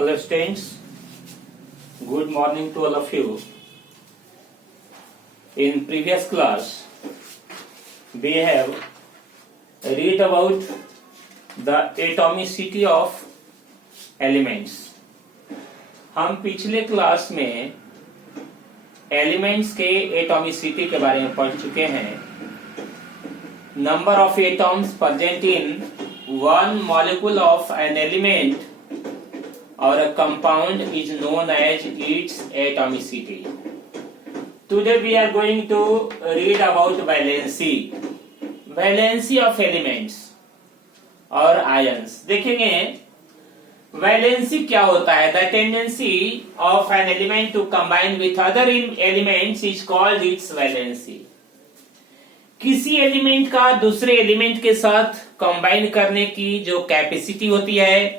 Hello students, good morning to all of you. In previous class, we have read about the atomicity of elements. हम पिछले class में elements के atomicity के बारे में पढ़ चुके हैं. Number of atoms present in one molecule of an element or a compound is known as its atomicity. Today we are going to read about valency of elements और ions. देखेंगे valency क्या होता है. The tendency of an element to combine with other elements is called its valency. किसी element का दूसरे element के साथ कंबाइन करने की जो कैपेसिटी होती है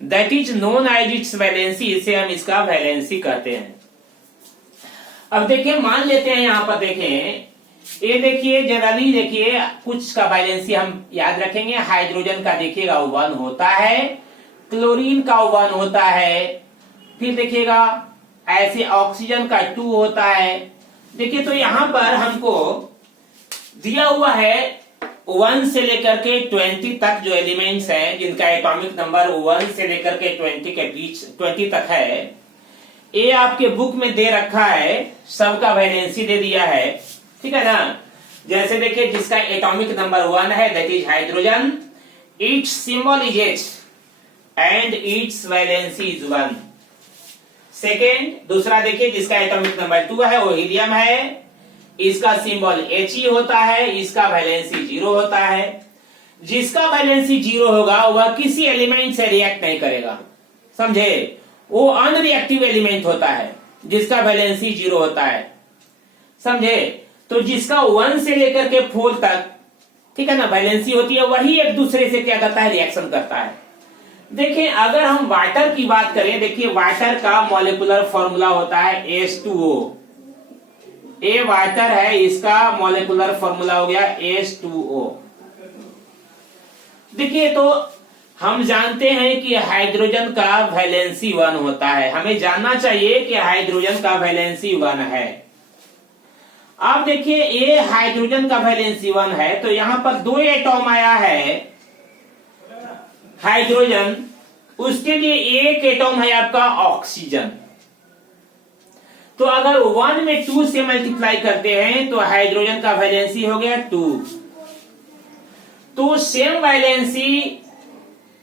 that is known as its valency. इसे हम इसका वैलेंसी कहते हैं. अब देखिए, मान लेते हैं यहां पर देखें, ये देखिए जनरली देखिए कुछ का वैलेंसी हम याद रखेंगे. हाइड्रोजन का देखिएगा 1 होता है, क्लोरीन का 1 होता है, फिर देखिएगा ऐसे ऑक्सीजन का 2 होता है. देखिए तो यहां पर हमको दिया हुआ है 1 से लेकर के 20 तक जो एलिमेंट्स हैं जिनका एटॉमिक नंबर 1 से लेकर के 20 के बीच 20 तक है. ये आपके बुक में दे रखा है, सबका वैलेंसी दे दिया है. ठीक है ना. जैसे देखिए जिसका एटॉमिक नंबर 1 है that is hydrogen, it's symbol is H and it's valency is 1. Second, दूसरा देखिए जिसका एटॉमिक नंबर 2 है वो हीलियम है, इसका सिंबल He होता है, इसका वैलेंसी 0 होता है. जिसका वैलेंसी 0 होगा वह किसी एलिमेंट से रिएक्ट नहीं करेगा, समझे. वो अनरिएक्टिव एलिमेंट होता है जिसका वैलेंसी 0 होता है, समझे. तो जिसका 1 से लेकर के 4 तक, ठीक है ना, वैलेंसी होती है, वही एक दूसरे से क्या करता है, रिएक्शन करता है. देखिए अगर हम वाटर की बात करें, देखिए वाटर का मॉलिक्यूलर फॉर्मूला होता है H2O. ये वाटर है, इसका मॉलिक्यूलर फॉर्मूला हो गया H2O. देखिए तो हम जानते हैं कि हाइड्रोजन का वैलेंसी 1 होता है. हमें जानना चाहिए कि हाइड्रोजन का वैलेंसी 1 है. आप देखिए ये हाइड्रोजन का वैलेंसी 1 है, तो यहां पर 2 एटॉम आया है हाइड्रोजन, उसके लिए एक एटॉम है आपका ऑक्सीजन. तो अगर 1 में 2 से मल्टीप्लाई करते हैं तो हाइड्रोजन का वैलेंसी हो गया 2. तो same valency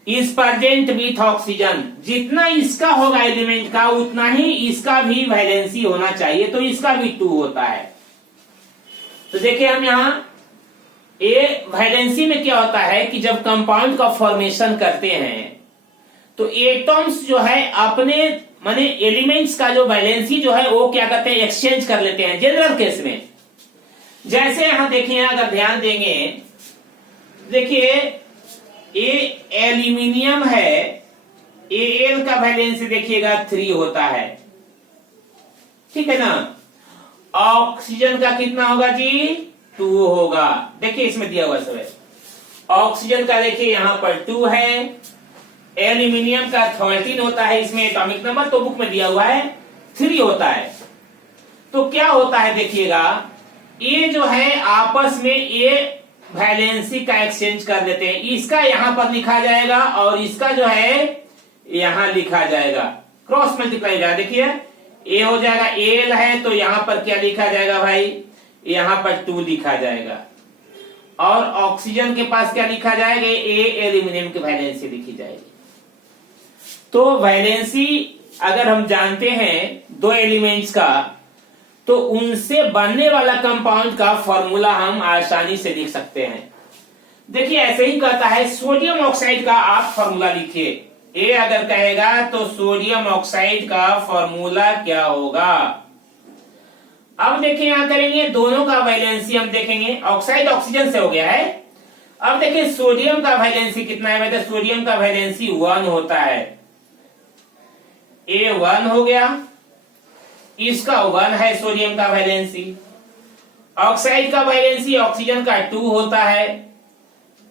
is present with oxygen. जितना इसका होगा एलिमेंट का उतना ही इसका भी वैलेंसी होना चाहिए, तो इसका भी 2 होता है. तो देखिए हम यहां ये वैलेंसी में क्या होता है कि जब कंपाउंड का फॉर्मेशन करते हैं तो एटॉम्स जो है अपने माने एलिमेंट्स का जो वैलेंसी जो है वो क्या करते हैं, एक्सचेंज कर लेते हैं जनरल केस में. जैसे यहां देखिए, अगर ध्यान देंगे, देखिए ये एल्यूमिनियम है, Al का वैलेंसी देखिएगा 3 होता है, ठीक है ना. ऑक्सीजन का कितना होगा जी, 2 होगा. देखिए इसमें दिया हुआ सब है. ऑक्सीजन का देखिए यहां पर 2 है, एल्यूमिनियम का 13 होता है, इसमें एटॉमिक नंबर तो बुक में दिया हुआ है 3 होता है. तो क्या होता है देखिएगा, ये जो है आपस में ये वैलेंसी का एक्सचेंज कर देते हैं. इसका यहां पर लिखा जाएगा और इसका जो है यहां लिखा जाएगा, क्रॉस मल्टीप्लाई जाएगा. देखिए ए हो जाएगा, एल है तो यहां पर क्या लिखा जाएगा भाई, यहां पर 2 लिखा जाएगा. और ऑक्सीजन के पास क्या लिखा जाएगा, ए एल्यूमिनियम की वैलेंसी लिखी जाएगी. तो वैलेंसी अगर हम जानते हैं 2 एलिमेंट्स का, तो उनसे बनने वाला कंपाउंड का फॉर्मूला हम आसानी से लिख सकते हैं. देखिए ऐसे ही कहता है, सोडियम ऑक्साइड का आप फॉर्मूला लिखिए. ए अगर कहेगा तो सोडियम ऑक्साइड का फॉर्मूला क्या होगा. अब देखिए यहां करेंगे, दोनों का वैलेंसी हम देखेंगे. ऑक्साइड ऑक्सीजन से हो गया है. अब देखिए सोडियम का वैलेंसी कितना है, तो सोडियम का वैलेंसी 1 होता है. A1 हो गया, इसका 1 है सोडियम का वैलेंसी. ऑक्साइड का वैलेंसी ऑक्सीजन का 2 होता है.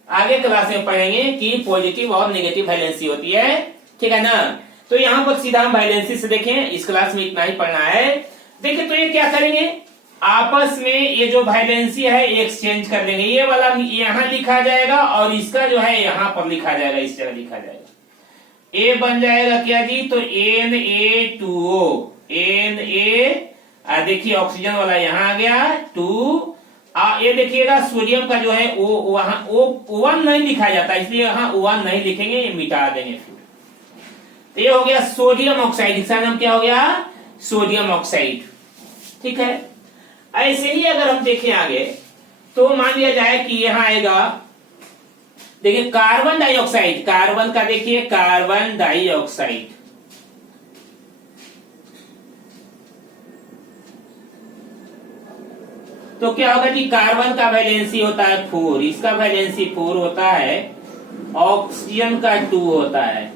आगे क्लास में पढ़ेंगे कि पॉजिटिव और नेगेटिव वैलेंसी होती है, ठीक है ना. तो यहाँ पर सीधा हम वैलेंसी से देखें, इस क्लास में इतना ही पढ़ना है। देखिए तो ये क्या करेंगे, आपस में ये जो वैलेंसी है एक्सचेंज कर लेंगे। ये वाला यहाँ लिखा जाएगा और इसका जो है यहाँ पर लिखा जाएगा, इस जगह लिखा जाएगा। ए बन जाएगा क्या जी, तो Na2O, Na, देखिए ऑक्सीजन वाला यहाँ आ गया 2, ये देखिएगा सोडियम का जो है वो वहां O1 नहीं लिखा जाता, इसलिए यहाँ O1 नहीं लिखेंगे, ये मिटा देंगे फिर। तो ये हो गया सोडियम ऑक्साइड, इसका नाम क्या हो गया, सोडियम ऑक्साइड। ठीक है, ऐसे ही अगर हम देखें आगे तो मान लिया जाए कि यहां आएगा, देखिए कार्बन डाइऑक्साइड, कार्बन का देखिए कार्बन डाइऑक्साइड, तो क्या होगा जी, कार्बन का वैलेंसी होता है 4, इसका वैलेंसी 4 होता है, ऑक्सीजन का 2 होता है।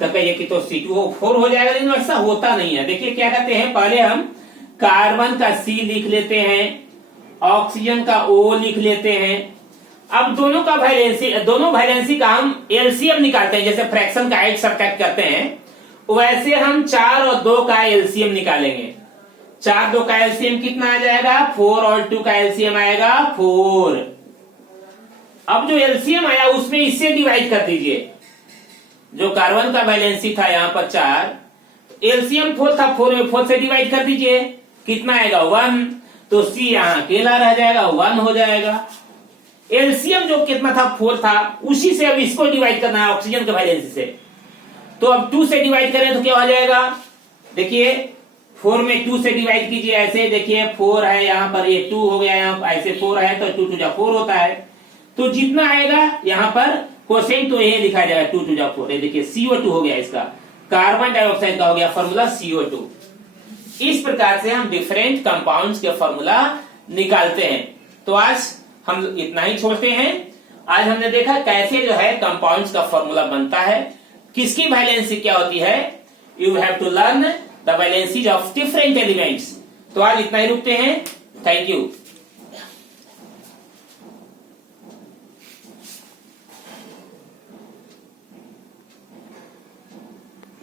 तो कहिए कि तो C2O4 हो जाएगा, लेकिन ऐसा होता नहीं है। देखिए क्या कहते हैं, पहले हम कार्बन का C लिख लेते हैं, ऑक्सीजन का O लिख लेते हैं। अब दोनों वैलेंसी का हम एलसीएम निकालते हैं, जैसे फ्रैक्शन का 8 सब्ट्रैक्ट करते हैं, वैसे हम 4 और 2 का एलसीएम निकालेंगे। 4 2 का एलसीएम कितना आ जाएगा, 4 और 2 का एलसीएम आएगा 4। अब जो एलसीएम आया उसमें इससे डिवाइड कर दीजिए, जो कार्बन का वैलेंसी था यहाँ पर 4, एलसीएम 4 था, 4 में 4 से डिवाइड कर दीजिए, कितना आएगा 1, तो सी यहाँ अकेला रह जाएगा, 1 हो जाएगा। एलसीएम जो कितना था 4 था, उसी से अब इसको डिवाइड करना है ऑक्सीजन के वैलेंसी से, तो अब 2 से डिवाइड करें तो क्या हो जाएगा, देखिए 4 में 2 से डिवाइड कीजिए, ऐसे देखिए 4 है यहाँ पर, ये 2 हो गया, यहाँ ऐसे 4 है तो 2 2 4 होता है, तो जितना आएगा यहाँ पर क्वेश्चन तो ये लिखा जाएगा 2 2 4। ये देखिए CO2 हो गया, इसका कार्बन डाइऑक्साइड का हो गया फॉर्मूला CO2। इस प्रकार से हम डिफरेंट कंपाउंड्स के फॉर्मूला निकालते हैं। तो आज हम इतना ही छोड़ते हैं। आज हमने देखा कैसे जो है कंपाउंड्स का फॉर्मूला बनता है, किसकी वैलेंसी क्या होती है। You have to learn the valencies of different elements. तो आज इतना ही रुकते हैं। Thank you.